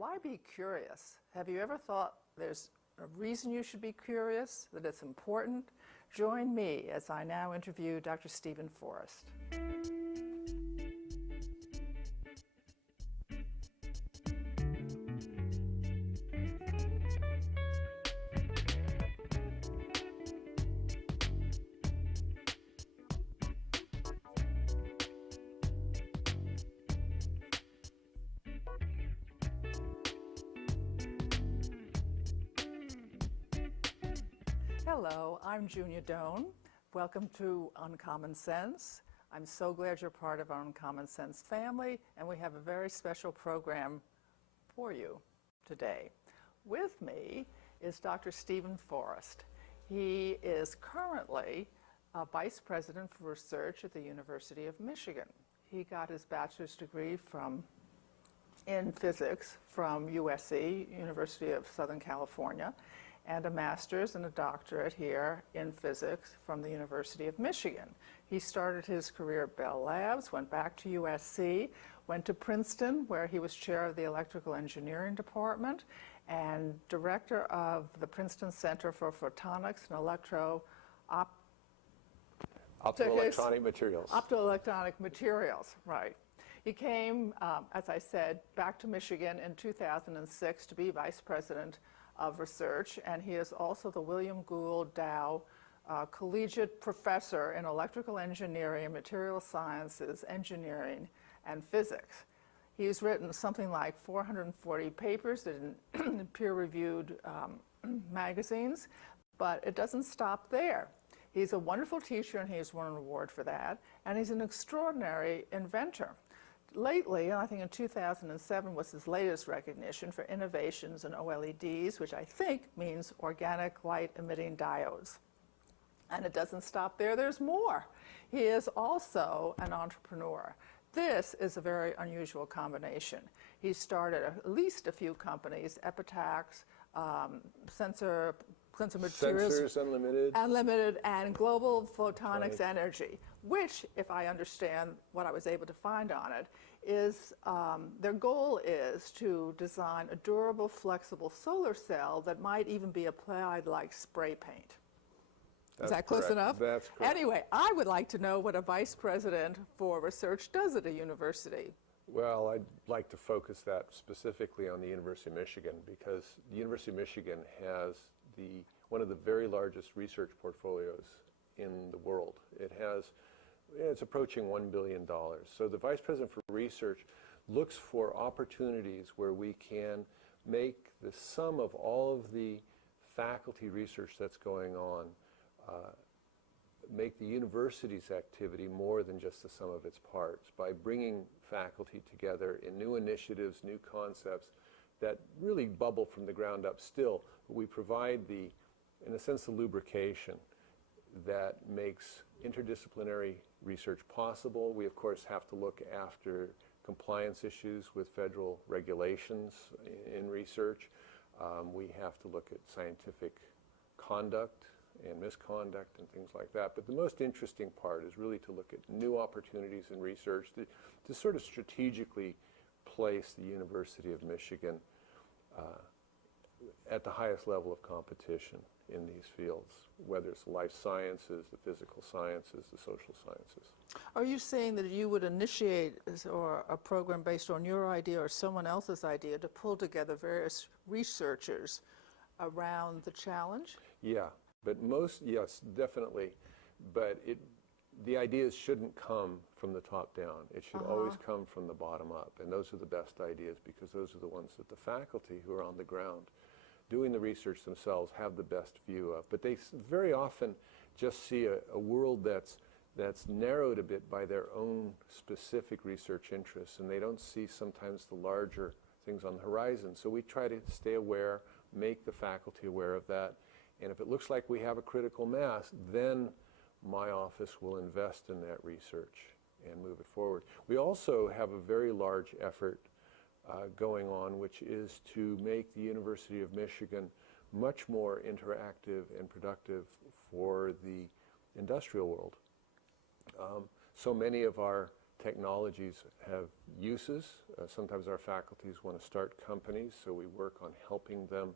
Why be curious? Have you ever thought there's a reason you should be curious, that it's important? Join me as I now interview Dr. Steven Forrest. Hello, I'm Junia Doan. Welcome to Uncommon Sense. I'm so glad you're part of our Uncommon Sense family, and we have a very special program for you today. With me is Dr. Steven Forrest. He is currently a Vice President for Research at the University of Michigan. He got his bachelor's degree in physics from USC, University of Southern California, and a master's and a doctorate here in physics from the University of Michigan. He started his career at Bell Labs, went back to USC, went to Princeton, where he was chair of the electrical engineering department and director of the Princeton Center for Photonics and Optoelectronic materials. Optoelectronic materials, right. He came, as I said, back to Michigan in 2006 to be vice president of research, and he is also the William Gould Dow Collegiate Professor in Electrical Engineering, Material Sciences, Engineering, and Physics. He's written something like 440 papers in peer-reviewed magazines, but it doesn't stop there. He's a wonderful teacher, and he's won an award for that, and he's an extraordinary inventor. Lately, I think in 2007 was his latest recognition for innovations in OLEDs, which I think means organic light emitting diodes. And it doesn't stop there, there's more. He is also an entrepreneur. This is a very unusual combination. He started at least a few companies, Epitax, Sensor Materials, Sensors Unlimited. Unlimited, and Global Photonics Energy, which, if I understand what I was able to find on it, is their goal is to design a durable, flexible solar cell that might even be applied like spray paint. Is that close enough? That's correct. Anyway, I would like to know what a vice president for research does at a university. Well, I'd like to focus that specifically on the University of Michigan, because the University of Michigan has one of the very largest research portfolios in the world. It's approaching $1 billion. So the Vice President for Research looks for opportunities where we can make the sum of all of the faculty research that's going on, make the university's activity more than just the sum of its parts by bringing faculty together in new initiatives, new concepts that really bubble from the ground up still. We provide in a sense, the lubrication that makes interdisciplinary research possible. We, of course, have to look after compliance issues with federal regulations in research. We have to look at scientific conduct and misconduct and things like that. But the most interesting part is really to look at new opportunities in research, to sort of strategically place the University of Michigan at the highest level of competition in these fields, whether it's life sciences, the physical sciences, the social sciences. Are you saying that you would initiate a program based on your idea or someone else's idea to pull together various researchers around the challenge? Yeah, but yes, definitely. But the ideas shouldn't come from the top down. It should always come from the bottom up. And those are the best ideas, because those are the ones that the faculty who are on the ground doing the research themselves have the best view of. But they very often just see a world that's narrowed a bit by their own specific research interests, and they don't see sometimes the larger things on the horizon. So we try to stay aware, make the faculty aware of that. And if it looks like we have a critical mass, then my office will invest in that research and move it forward. We also have a very large effort going on, which is to make the University of Michigan much more interactive and productive for the industrial world. So many of our technologies have uses. Sometimes our faculties want to start companies, so we work on helping them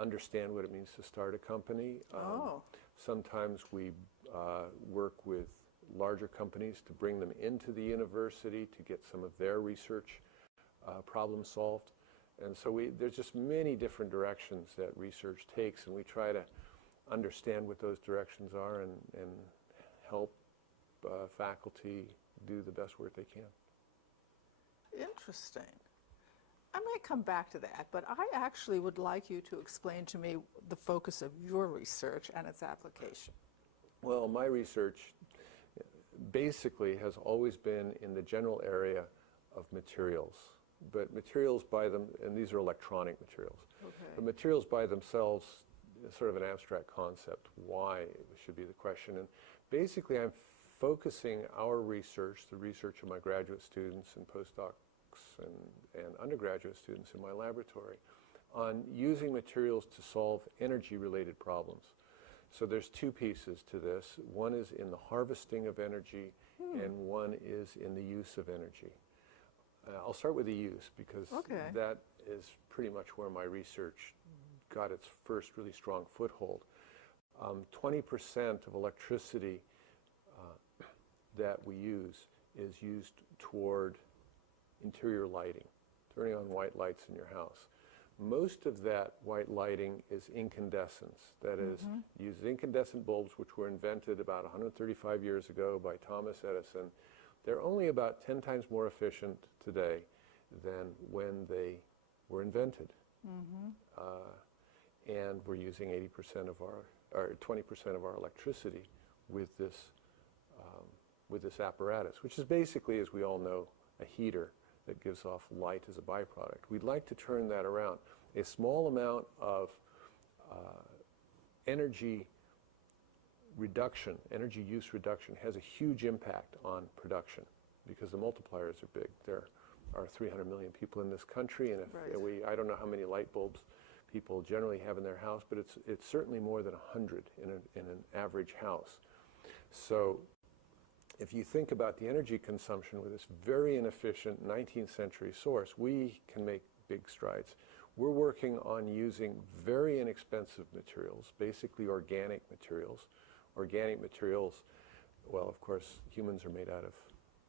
understand what it means to start a company. Sometimes we work with larger companies to bring them into the university to get some of their research problems solved. And so there's just many different directions that research takes, and we try to understand what those directions are and help faculty do the best work they can. Interesting. I might come back to that, but I actually would like you to explain to me the focus of your research and its application. Well, my research basically has always been in the general area of materials. But materials by them, and these are electronic materials, but materials by themselves is sort of an abstract concept. Why should be the question. And basically I'm focusing our research, the research of my graduate students and postdocs and undergraduate students in my laboratory, on using materials to solve energy-related problems. So there's two pieces to this. One is in the harvesting of energy, and one is in the use of energy. I'll start with the use, because that is pretty much where my research got its first really strong foothold. 20% of electricity that we use is used toward interior lighting, turning on white lights in your house. Most of that white lighting is incandescence. That is, uses incandescent bulbs, which were invented about 135 years ago by Thomas Edison. They're only about 10 times more efficient today than when they were invented. And we're using 80% of or 20% of our electricity with this apparatus, which is basically, as we all know, a heater that gives off light as a byproduct. We'd like to turn that around. A small amount of energy reduction, energy use reduction, has a huge impact on production because the multipliers are big. There are 300 million people in this country, and if I don't know how many light bulbs people generally have in their house, but it's certainly more than 100 in an average house. So if you think about the energy consumption with this very inefficient 19th century source, we can make big strides. We're working on using very inexpensive materials, basically organic materials. Organic materials, well, of course, humans are made out of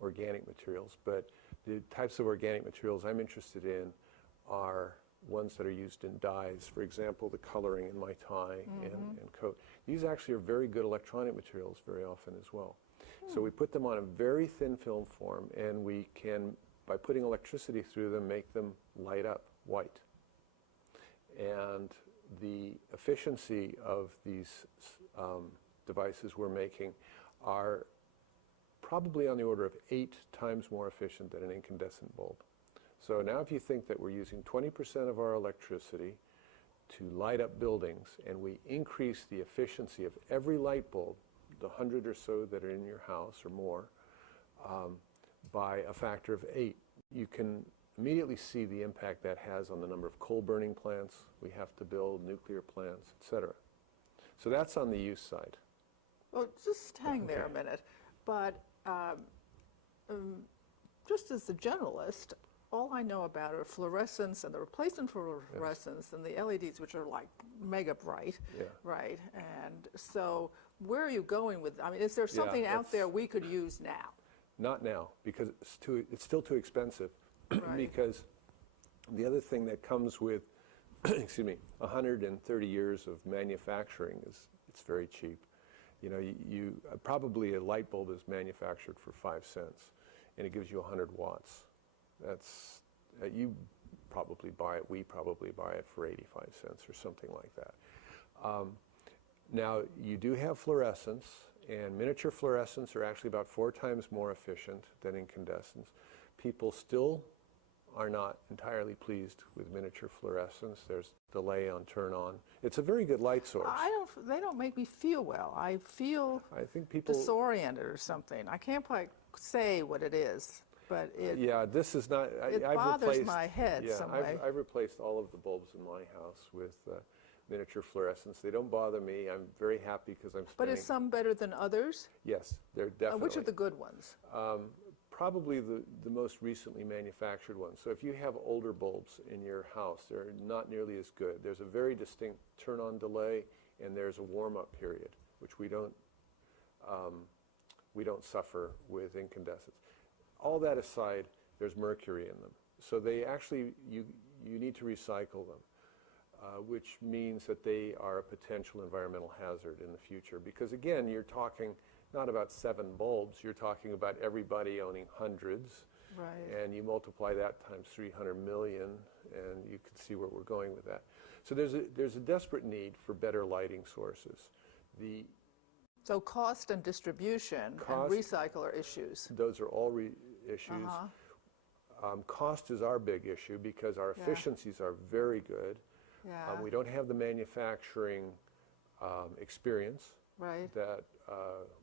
organic materials, but the types of organic materials I'm interested in are ones that are used in dyes. For example, the coloring in my tie and coat. These actually are very good electronic materials very often as well. So we put them on a very thin film form, and we can, by putting electricity through them, make them light up white. And the efficiency of these devices we're making are probably on the order of 8 times more efficient than an incandescent bulb. So now if you think that we're using 20% of our electricity to light up buildings, and we increase the efficiency of every light bulb, the 100 or so that are in your house or more, by a factor of 8, you can immediately see the impact that has on the number of coal-burning plants we have to build, nuclear plants, etc. So that's on the use side. Well, just hang there a minute. But just as a generalist, all I know about are fluorescence and the replacement for fluorescence and the LEDs, which are like mega bright, right? And so where are you going with, I mean, is there something out there we could use now? Not now, because it's still too expensive. Because the other thing that comes with, excuse me, 130 years of manufacturing is it's very cheap. You know, probably a light bulb is manufactured for 5 cents, and it gives you 100 watts. That's, you probably buy it, we probably buy it for 85 cents or something like that. Now, you do have fluorescence, and miniature fluorescents are actually about 4 times more efficient than incandescents. People still are not entirely pleased with miniature fluorescence. There's delay on turn on. It's a very good light source. They don't make me feel well. I think people disoriented or something. I can't quite say what it is, but this is not. It bothers my head some way. I've replaced all of the bulbs in my house with miniature fluorescence. They don't bother me. I'm very happy because I'm spending. But is some better than others? Yes, they're definitely. Which are the good ones? probably the most recently manufactured ones. So if you have older bulbs in your house, they're not nearly as good. There's a very distinct turn-on delay, and there's a warm-up period, which we don't suffer with incandescents. All that aside, there's mercury in them. So they actually, you need to recycle them, which means that they are a potential environmental hazard in the future. Because again, you're talking not about 7 bulbs, you're talking about everybody owning hundreds. Right. And you multiply that times 300 million, and you can see where we're going with that. So there's a desperate need for better lighting sources. So cost and distribution and recycle are issues. Those are all issues. Cost is our big issue because our efficiencies are very good. Yeah. We don't have the manufacturing experience that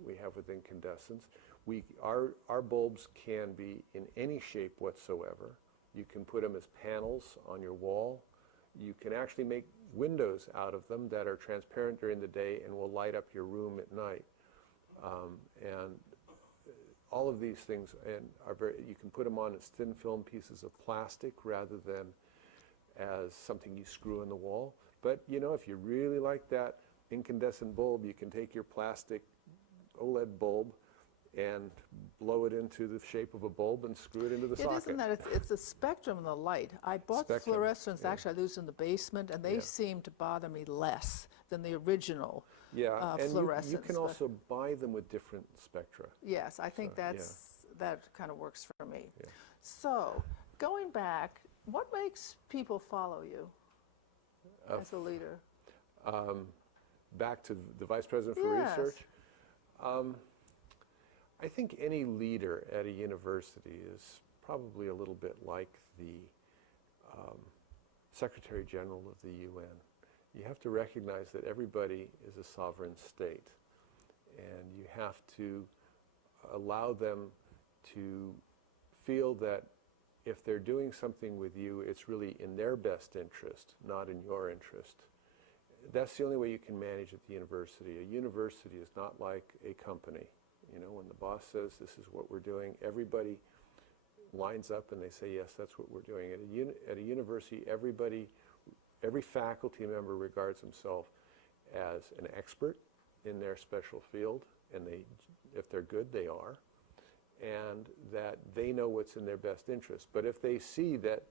we have with incandescents. Our bulbs can be in any shape whatsoever. You can put them as panels on your wall. You can actually make windows out of them that are transparent during the day and will light up your room at night. And all of these things are you can put them on as thin film pieces of plastic rather than as something you screw in the wall. But you know, if you really like that incandescent bulb, you can take your plastic OLED bulb and blow it into the shape of a bulb and screw it into the socket. It isn't that, it's the spectrum of the light. I bought fluorescents, actually I lose in the basement, and they seem to bother me less than the original fluorescents. You can also buy them with different spectra. Yes, I think that kind of works for me. Yeah. So, going back, what makes people follow you as a leader? Back to the Vice President for Research. I think any leader at a university is probably a little bit like the Secretary General of the UN. You have to recognize that everybody is a sovereign state, and you have to allow them to feel that if they're doing something with you, it's really in their best interest, not in your interest. That's the only way you can manage at the university. A university is not like a company. You know, when the boss says this is what we're doing, everybody lines up and they say, yes, that's what we're doing. At a university, every faculty member regards himself as an expert in their special field, and if they're good, they are, and that they know what's in their best interest. But if they see that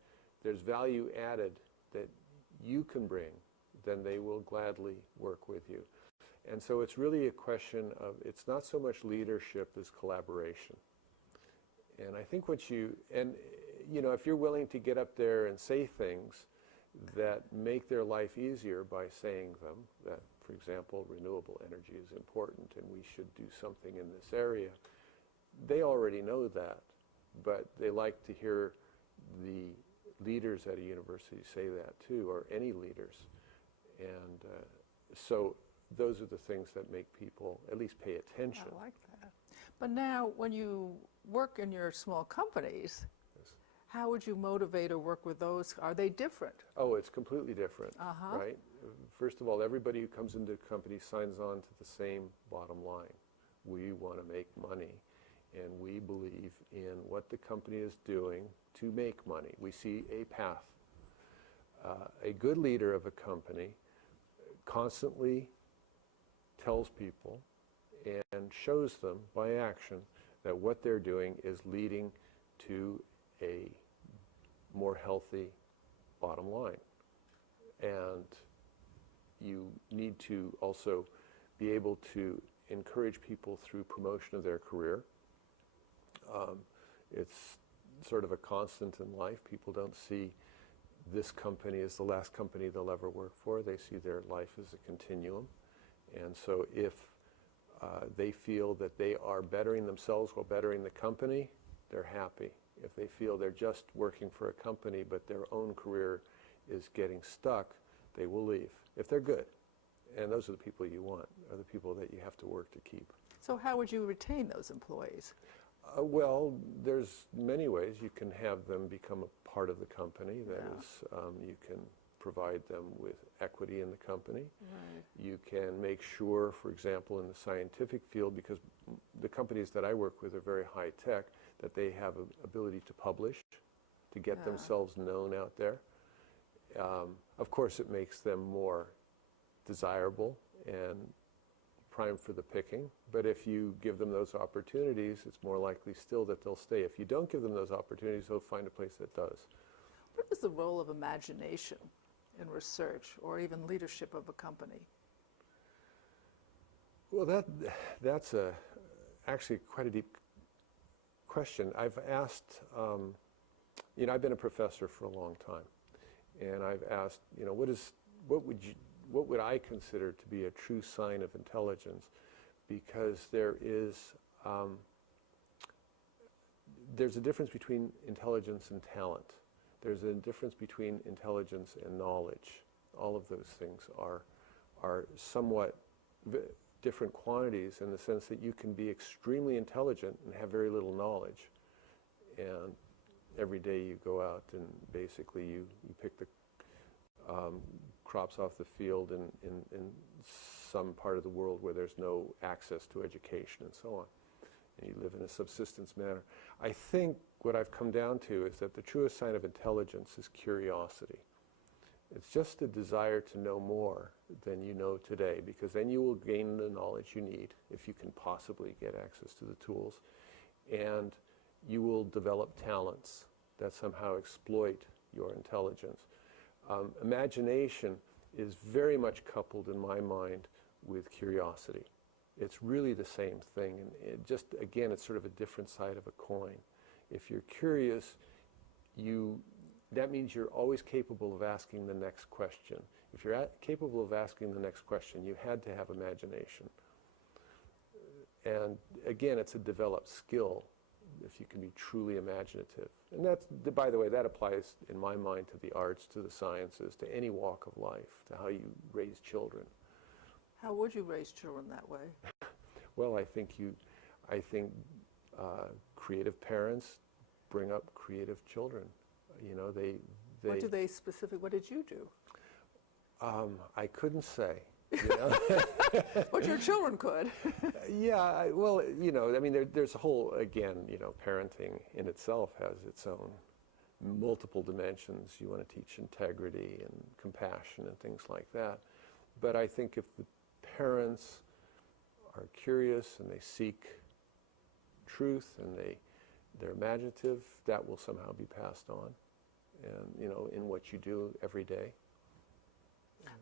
there's value added that you can bring, then they will gladly work with you. And so it's really a question of, it's not so much leadership as collaboration. And I think if you're willing to get up there and say things that make their life easier by saying them, that, for example, renewable energy is important and we should do something in this area, they already know that, but they like to hear the leaders at a university say that too, or any leaders. And so those are the things that make people at least pay attention. I like that. But now, when you work in your small companies, how would you motivate or work with those? Are they different? Oh, it's completely different, right? First of all, everybody who comes into a company signs on to the same bottom line. We want to make money, and we believe in what the company is doing to make money. We see a path. A good leader of a company constantly tells people and shows them by action that what they're doing is leading to a more healthy bottom line. And you need to also be able to encourage people through promotion of their career. It's sort of a constant in life. People don't see this company as the last company they'll ever work for. They see their life as a continuum. And so if they feel that they are bettering themselves while bettering the company, they're happy. If they feel they're just working for a company but their own career is getting stuck, they will leave, if they're good. And those are the people you want, are the people that you have to work to keep. So how would you retain those employees? Well, there's many ways. You can have them become a part of the company. That is, you can provide them with equity in the company. Right. You can make sure, for example, in the scientific field, because the companies that I work with are very high tech, that they have an ability to publish, to get themselves known out there. Of course, it makes them more desirable and prime for the picking. But if you give them those opportunities, it's more likely still that they'll stay. If you don't give them those opportunities, they'll find a place that does. What is the role of imagination in research or even leadership of a company? Well, that's actually quite a deep question. I've asked, I've been a professor for a long time, and I've asked, what would I consider to be a true sign of intelligence? Because there's a difference between intelligence and talent. There's a difference between intelligence and knowledge. All of those things are somewhat different quantities in the sense that you can be extremely intelligent and have very little knowledge. And every day you go out and basically you pick the crops off the field in some part of the world where there's no access to education and so on. And you live in a subsistence manner. I think what I've come down to is that the truest sign of intelligence is curiosity. It's just a desire to know more than you know today, because then you will gain the knowledge you need if you can possibly get access to the tools. And you will develop talents that somehow exploit your intelligence. Imagination is very much coupled in my mind with curiosity. It's really the same thing, and again, it's sort of a different side of a coin. If you're curious, that means you're always capable of asking the next question. If you're capable of asking the next question, you had to have imagination. And again, it's a developed skill if you can be truly imaginative. And by the way, that applies in my mind to the arts, to the sciences, to any walk of life, to how you raise children. How would you raise children that way? Well, I think creative parents bring up creative children. What did you do? I couldn't say. But your children could. Yeah, there's a whole, again, parenting in itself has its own multiple dimensions. You want to teach integrity and compassion and things like that. But I think if the parents are curious and they seek truth and they're imaginative, that will somehow be passed on, and in what you do every day.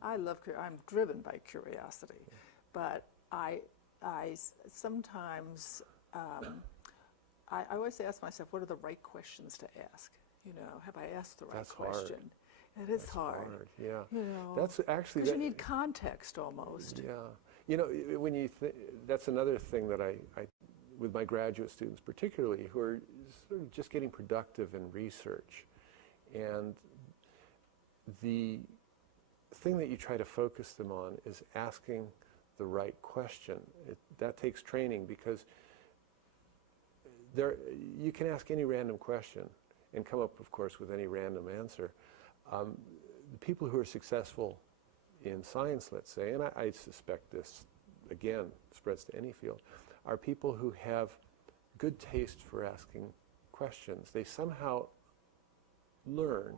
I'm driven by curiosity, but I sometimes I always ask myself, what are the right questions to ask? Have I asked the right That's question? Hard. It is hard. Yeah. That's actually because you need context almost. Yeah. When that's another thing that I with my graduate students particularly, who are sort of just getting productive in research, and the thing that you try to focus them on is asking the right question. That takes training, because you can ask any random question and come up, of course, with any random answer. The people who are successful in science, let's say, and I suspect this, again, spreads to any field, are people who have good taste for asking questions. They somehow learn,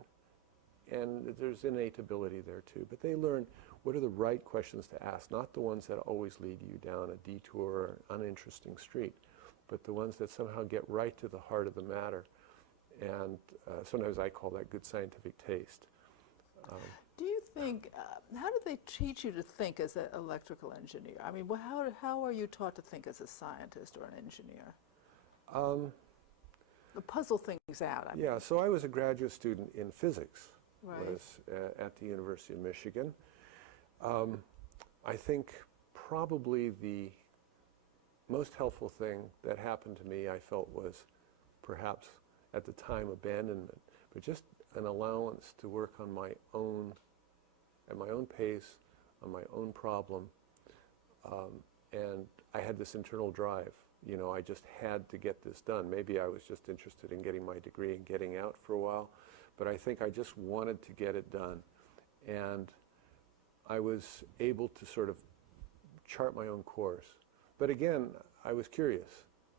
and there's innate ability there too, but they learn what are the right questions to ask, not the ones that always lead you down a detour or uninteresting street, but the ones that somehow get right to the heart of the matter. And sometimes I call that good scientific taste. Do you think, how do they teach you to think as an electrical engineer? I mean, how are you taught to think as a scientist or an engineer? The puzzle things out. Yeah, so I was a graduate student in physics. Right. Was at the University of Michigan. I think probably the most helpful thing that happened to me, I felt, was perhaps at the time abandonment, but just an allowance to work on my own, at my own pace, on my own problem. And I had this internal drive. I just had to get this done. Maybe I was just interested in getting my degree and getting out for a while, but I think I just wanted to get it done. And I was able to sort of chart my own course. But again, I was curious.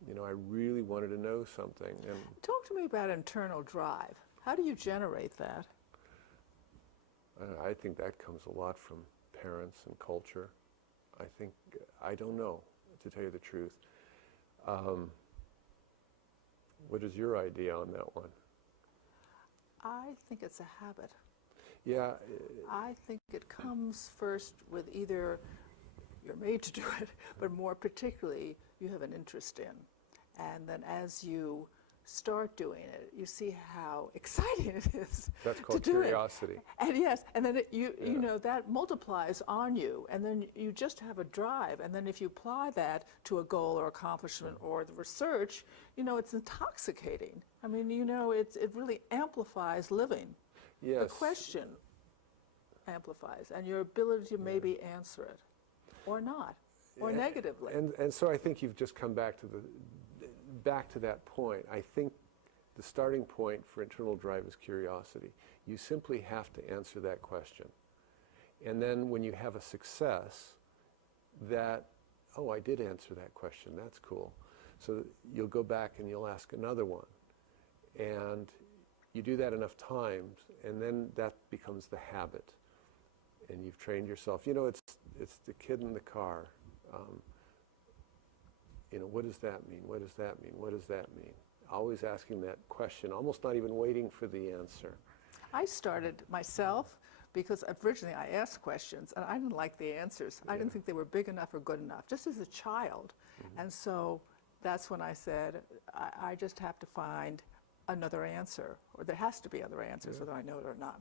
You know, I really wanted to know something. And Talk to me about internal drive. How do you generate that? I think that comes a lot from parents and culture. I don't know, to tell you the truth. What is your idea on that one? I think it's a habit. Yeah. I think it comes first with either you're made to do it, but more particularly you have an interest in. And then as you start doing it, you see how exciting it is. That's called to do curiosity. It. And yes, and then you know, that multiplies on you, and then you just have a drive. And then if you apply that to a goal or accomplishment or the research, you know, it's intoxicating. I mean, you know, it really amplifies living. Yes. The question amplifies, and your ability to maybe answer it, or not, or negatively. And so I think you've just come back to that point. I think the starting point for internal drive is curiosity. You simply have to answer that question. And then when you have a success, I did answer that question, that's cool. So you'll go back and you'll ask another one. And you do that enough times, and then that becomes the habit. And you've trained yourself. You know, it's the kid in the car. You know, what does that mean? What does that mean? What does that mean? Always asking that question, almost not even waiting for the answer. I started myself because originally I asked questions and I didn't like the answers. I didn't think they were big enough or good enough, just as a child. And so that's when I said, I just have to find another answer, or there has to be other answers, whether I know it or not.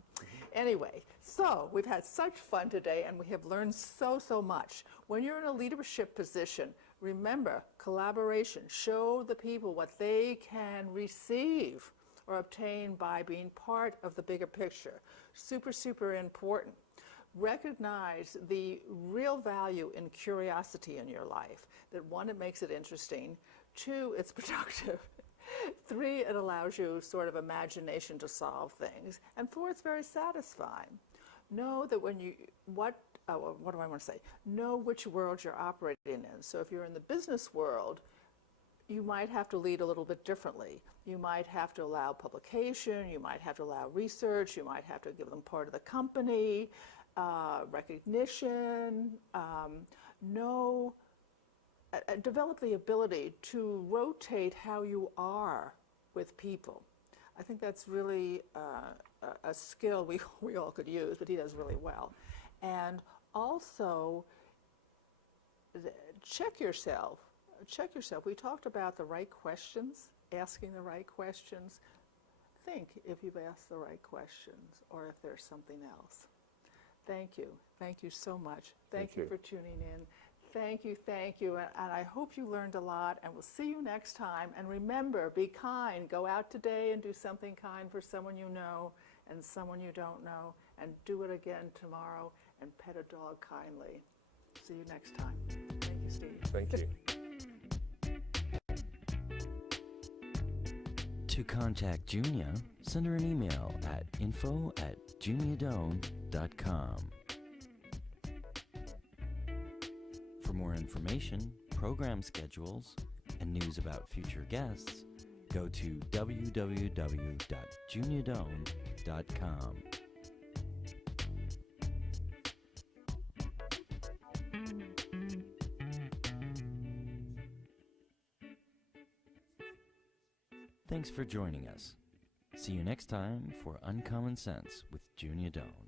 Anyway, so we've had such fun today, and we have learned so much. When you're in a leadership position, remember collaboration. Show the people what they can receive or obtain by being part of the bigger picture. Super important. Recognize the real value in curiosity in your life. That one, it makes it interesting. Two, it's productive. Three, it allows you sort of imagination to solve things. And four, it's very satisfying. Know that when you, what do I want to say? Know which world you're operating in. So if you're in the business world, you might have to lead a little bit differently. You might have to allow publication, you might have to allow research, you might have to give them part of the company, recognition, develop the ability to rotate how you are with people. I think that's really a skill we all could use, but he does really well. And also, check yourself. We talked about the right questions, asking the right questions. Think if you've asked the right questions or if there's something else. Thank you. Thank you so much. Thank you for tuning in. Thank you, and I hope you learned a lot, and we'll see you next time. And remember, be kind. Go out today and do something kind for someone you know and someone you don't know, and do it again tomorrow, and pet a dog kindly. See you next time. Thank you, Steve. Thank you. To contact Junia, send her an email at info@juniadome.com. For more information, program schedules, and news about future guests, go to www.juniadome.com. Thanks for joining us. See you next time for Uncommon Sense with Junia Dome.